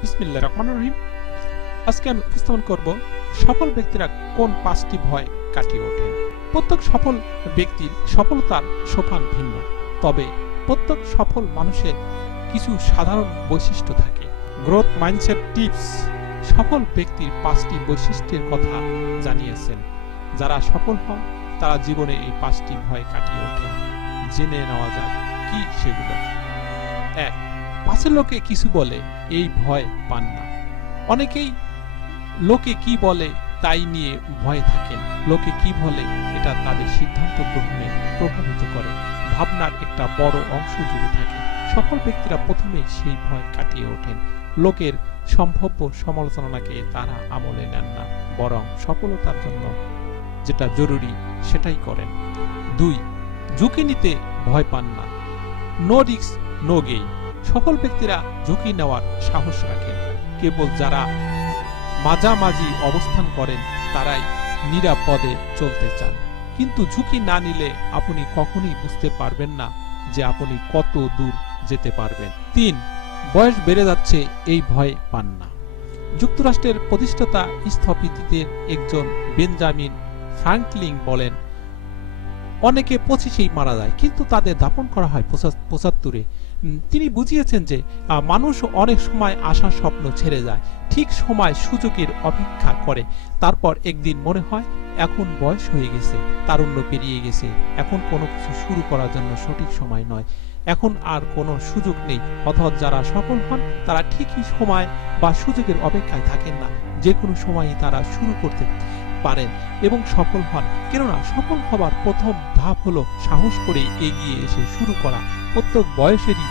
বিসমিল্লাহির রহমানির রহিম। আজকে আমি উপস্থাপন করব সফল ব্যক্তিরা কোন 5টি ভয় কাটিয়ে ওঠেন। প্রত্যেক সফল ব্যক্তির সফলতার সোপান ভিন্ন, তবে প্রত্যেক সফল মানুষের কিছু সাধারণ বৈশিষ্ট্য থাকে। গ্রোথ মাইন্ডসেট টিপস সফল ব্যক্তির 5টি বৈশিষ্ট্যের কথা জানিয়েছেন। যারা সফল হন তারা জীবনে এই 5টি ভয় কাটিয়ে ওঠেন। জেনে নেওয়া যাক কি সেগুলো। 1. পাশের লোকে কিছু বলে এই ভয় পান না। অনেকেই লোকে কি বলে তাই নিয়ে ভয়ে থাকেন। লোকে কি বলে এটা তাদের সিদ্ধান্ত গ্রহণে প্রভাবিত করে, ভাবনার একটা বড় অংশ জুড়ে থাকে। সফল ব্যক্তিরা প্রথমেই সেই ভয় কাটিয়ে ওঠেন। লোকের সম্ভাব্য সমালোচনাকে তারা আমলে নেন না, বরং সফলতার জন্য যেটা জরুরি সেটাই করেন। 2. ঝুঁকি নিতে ভয় পান না। No risk no gain. সফল ব্যক্তিরা ঝুঁকি নেওয়ার সাহস রাখেন। কেবল যারা মাঝামাঝি অবস্থান করেন তারাই নিরাপদে চলতে চান। কিন্তু ঝুঁকি না নিলে আপনি কখনোই বুঝতে পারবেন না যে আপনি কত দূর যেতে পারবেন। 3. বয়স বেড়ে যাচ্ছে এই ভয় পান না। যুক্তরাষ্ট্রের প্রতিষ্ঠাতা স্থপতিদের একজন বেঞ্জামিন ফ্রাঙ্কলিন বলেন, অনেকে 25-এই মারা যায়, কিন্তু তাদের দাফন করা হয় 75-এ। তিনি বুঝিয়েছেন যে মানুষ অনেক সময় আশার স্বপ্ন ছেড়ে যায়, ঠিক সময় সুযোগের অপেক্ষা করে। তারপর একদিন মনে হয় এখন বয়স হয়ে গেছে, তারুণ্য পেরিয়ে গেছে, এখন কোনো কিছু শুরু করার জন্য সঠিক সময় নয়, এখন আর কোনো সুযোগ নেই। অথচ যারা সফল হন তারা ঠিকই সময় বা সুযোগের অপেক্ষায় থাকেন না, যে কোনো সময়ই তারা শুরু করতে পারেন এবং সফল হন। কেননা সফল হবার প্রথম ধাপ হলো সাহস করে এগিয়ে এসে শুরু করা। প্রত্যেক বয়সেরই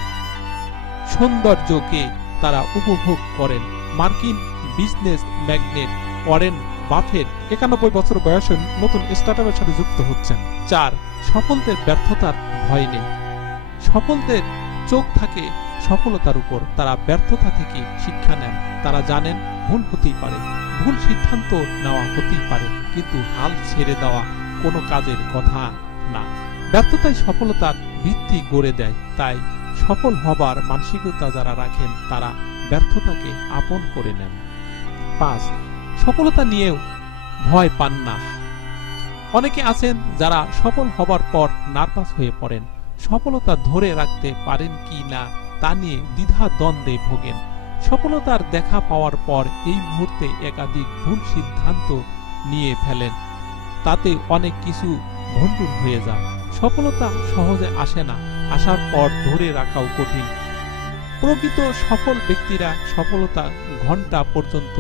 সৌন্দর্যকে তারা উপভোগ করেন। মার্কিন বিজনেস ম্যাগনেট ওয়ারেন বাফেট 91 বছর বয়সে নতুন স্টার্টআপের সাথে যুক্ত হচ্ছেন। 4. সফলদের ব্যর্থতার ভয় নেই। সফলদের চোখ থাকে সফলতার উপর, তারা ব্যর্থতা থেকে শিক্ষা নেন। তারা জানেন ভুল হতেই পারে, ভুল সিদ্ধান্ত নেওয়া হতেই পারে, কিন্তু হাল ছেড়ে দেওয়া কোনো কাজের কথা না। ব্যর্থতাই সফলতার ভিত্তি গড়ে দেয়। তাই সফল হবার মানসিকতা যারা রাখেন তারা ব্যর্থতাকে আপন করে নেন। 5. সফলতা নিয়েও ভয় পান না। অনেকে আছেন যারা সফল হবার পর নার্ভাস হয়ে পড়েন। সফলতা ধরে রাখতে পারেন কি না তা নিয়ে দ্বিধা দ্বন্দ্বে ভোগেন। সফলতার দেখা পাওয়ার পর এই মুহূর্তে একাধিক ভুল সিদ্ধান্ত নিয়ে ফেলেন, তাতে অনেক কিছু ভণ্ডুল হয়ে যায়। সফলতা সহজে আসে না, আসার পর ধরে রাখাও কঠিন। প্রকৃত সফল ব্যক্তিরা সফলতা ঘন্টা পর্যন্ত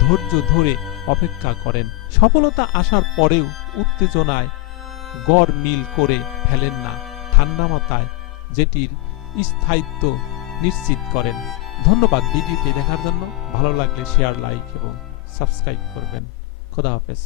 ধৈর্য ধরে অপেক্ষা করেন। সফলতা আসার পরেও উত্তেজনায় গড় মিল করে ফেলেন না, ঠান্ডা মাথায় যেটির স্থায়িত্ব নিশ্চিত করেন। ধন্যবাদ ভিডিওটি দেখার জন্য। ভালো লাগলে শেয়ার, লাইক এবং সাবস্ক্রাইব করবেন। খোদা হাফেজ।